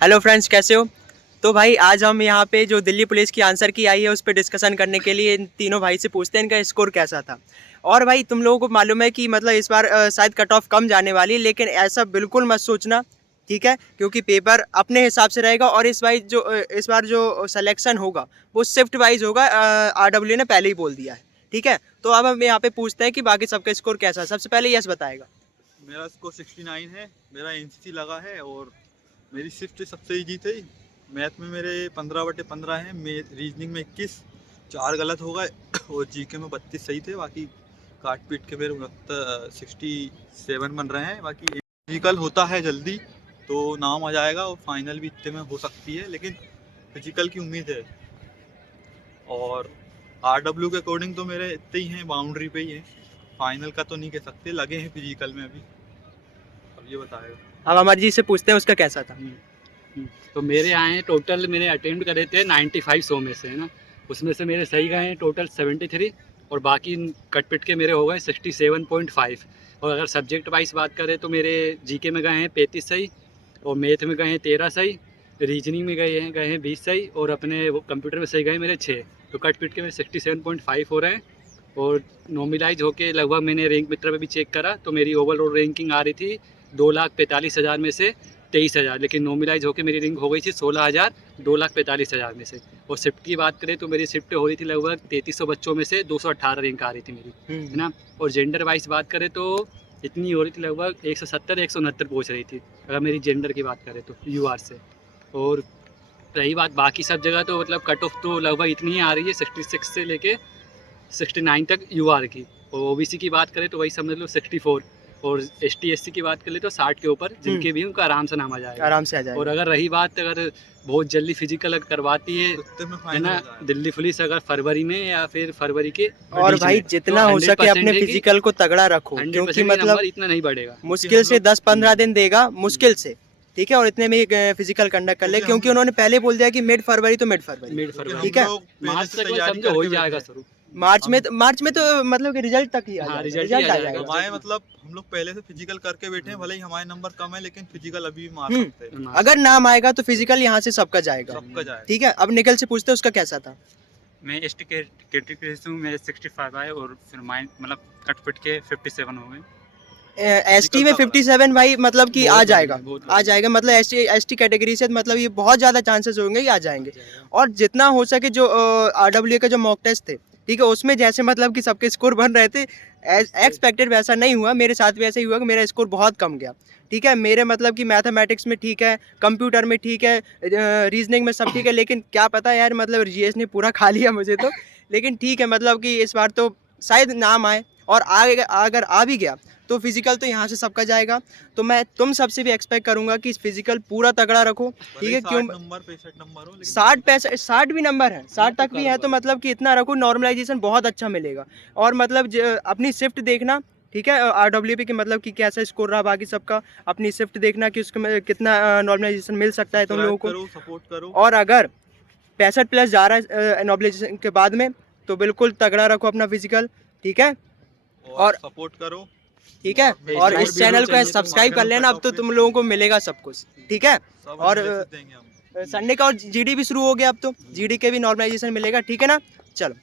Hello friends, कैसे हो? तो भाई आज हम यहाँ पे जो दिल्ली पुलिस की आंसर की आई है उस पर डिस्कशन करने के लिए इन तीनों भाई से पूछते हैं इनका स्कोर कैसा था। और भाई तुम लोगों को मालूम है कि मतलब इस बार शायद कट ऑफ कम जाने वाली है, लेकिन ऐसा बिल्कुल मत सोचना, ठीक है? क्योंकि पेपर अपने हिसाब से रहेगा और इस बार जो सिलेक्शन होगा वो शिफ्ट वाइज होगा। RW ने पहले ही बोल दिया है, ठीक है? तो अब हम यहाँ पे पूछते हैं कि बाकी सबका स्कोर कैसा है। सबसे पहले यस बताएगा। मेरा स्कोर 69 है। मेरा एनसीसी लगा है और मेरी शिफ्ट सबसे ईजी थी। मैथ में मेरे 15/15 हैं, रीजनिंग में 21, 4 गलत हो गए और जीके में 32 सही थे। बाकी काट पीट के मेरे 67 बन रहे हैं। बाकी फिजिकल होता है जल्दी तो नाम आ जाएगा और फाइनल भी इतने में हो सकती है, लेकिन फिजिकल की उम्मीद है। और RW के अकॉर्डिंग तो मेरे इतने ही हैं, बाउंड्री पे ही हैं। फाइनल का तो नहीं कह सकते, लगे हैं फिजिकल में अभी। अब ये बताएगा। अब अमर जी से पूछते हैं उसका कैसा था। तो मेरे आए हैं टोटल, मैंने अटेम्प्ट करे थे 95 100 में से, है ना। उसमें से मेरे सही गए हैं टोटल 73 और बाकी कट पिट के मेरे हो गए 67.5। और अगर सब्जेक्ट वाइज बात करें तो मेरे जीके में गए हैं 35 सही और मैथ में गए हैं 13 सही, रीजनिंग में गए हैं 20 सही और अपने वो कंप्यूटर में सही गए मेरे 6। तो कट पिट के मेरे 67.5 हो रहे हैं। और नॉर्मलाइज होके लगभग मैंने रैंक मित्र में भी चेक करा तो मेरी ओवरऑल रैंकिंग आ रही थी 2,45,000 में से 23,000, लेकिन नॉर्मलाइज होकर मेरी रैंक हो गई थी 16,000 2,45,000 में से। और शिफ्ट की बात करें तो मेरी शिफ्ट हो रही थी लगभग 3300 बच्चों में से 218 रैंक आ रही थी मेरी, है ना। और जेंडर वाइज बात करें तो इतनी हो रही थी लगभग 170 169 पहुँच रही थी अगर मेरी जेंडर की बात करें तो UR से। और रही बात बाकी सब जगह तो मतलब कट ऑफ तो लगभग इतनी ही आ रही है 66 से लेके 69 तक UR की। और OBC की बात करें तो वही समझ लो 64 और ST SC की बात कर ले तो 60 के ऊपर जिनके भी उनका आराम से नाम आ जाएगा, आराम से आ जाएगा। और अगर रही बात अगर बहुत जल्दी फिजिकल करवाती है ना दिल्ली पुलिस, अगर फरवरी में या फिर फरवरी के और भाई जितना हो सके अपने फिजिकल को तगड़ा रखो, क्योंकि मतलब इतना नहीं बढ़ेगा, मुश्किल से 10-15 दिन देगा, मुश्किल से, ठीक है। और इतने में फिजिकल कंडक्ट कर ले, क्योंकि उन्होंने पहले बोल दिया कि मिड फरवरी, ठीक है। मार्च तक समझो हो ही जाएगा शुरू। मार्च में तो मतलब कि रिजल्ट तक ही आ जाएगा, रिजल्ट आ जाएगा। हमारे मतलब हम लोग पहले से फिजिकल करके बैठे हैं, भले ही हमारे नंबर कम है लेकिन फिजिकल अभी मार सकते हैं। अगर नाम आएगा तो फिजिकल यहाँ से सबका जाएगा, ठीक है। अब निखिल से पूछते हैं उसका कैसा था। मैं ST कैटेगरी से हूँ, मेरे 65 आए और फिर माइन मतलब कट पिट के 57 हो गए। ST में 57 भाई मतलब कि आ जाएगा मतलब ST कैटेगरी से मतलब ये बहुत ज़्यादा चांसेस होंगे कि आ जाएंगे। और जितना हो सके जो RW का जो मॉक टेस्ट थे, ठीक है, उसमें जैसे मतलब कि सबके स्कोर बन रहे थे, एक्सपेक्टेड वैसा नहीं हुआ। मेरे साथ भी ऐसा ही हुआ कि मेरा स्कोर बहुत कम गया, ठीक है। मेरे मतलब कि मैथमेटिक्स में ठीक है, कंप्यूटर में ठीक है, रीजनिंग में सब ठीक है, लेकिन क्या पता यार मतलब GS ने पूरा खा लिया मुझे तो। लेकिन ठीक है, मतलब कि इस बार तो शायद नाम आए और अगर आ भी गया तो फिजिकल तो यहाँ से सबका जाएगा। तो मैं तुम सबसे भी एक्सपेक्ट करूंगा कि फिजिकल पूरा तगड़ा रखो, ठीक है। क्यों 60 भी नंबर है, 60 तक भी है तो मतलब कि इतना रखो, नॉर्मलाइजेशन बहुत अच्छा मिलेगा। और मतलब अपनी शिफ्ट देखना, ठीक है, RWP की मतलब कि कैसा स्कोर रहा बाकी सबका, अपनी शिफ्ट देखना कि उसमें कितना नॉर्मलाइजेशन मिल सकता है तुम लोगों को, सपोर्ट करो। और अगर 65+ जा रहा है नॉर्मलाइजेशन के बाद में तो बिल्कुल तगड़ा रखो अपना फिजिकल, ठीक है। और सपोर्ट करो, ठीक है। और इस चैनल को सब्सक्राइब कर लेना, अब तो तुम लोगों को मिलेगा सब कुछ, ठीक है। और संडे का और GD भी शुरू हो गया, अब तो GD के भी नॉर्मलाइजेशन मिलेगा, ठीक है ना। चलो।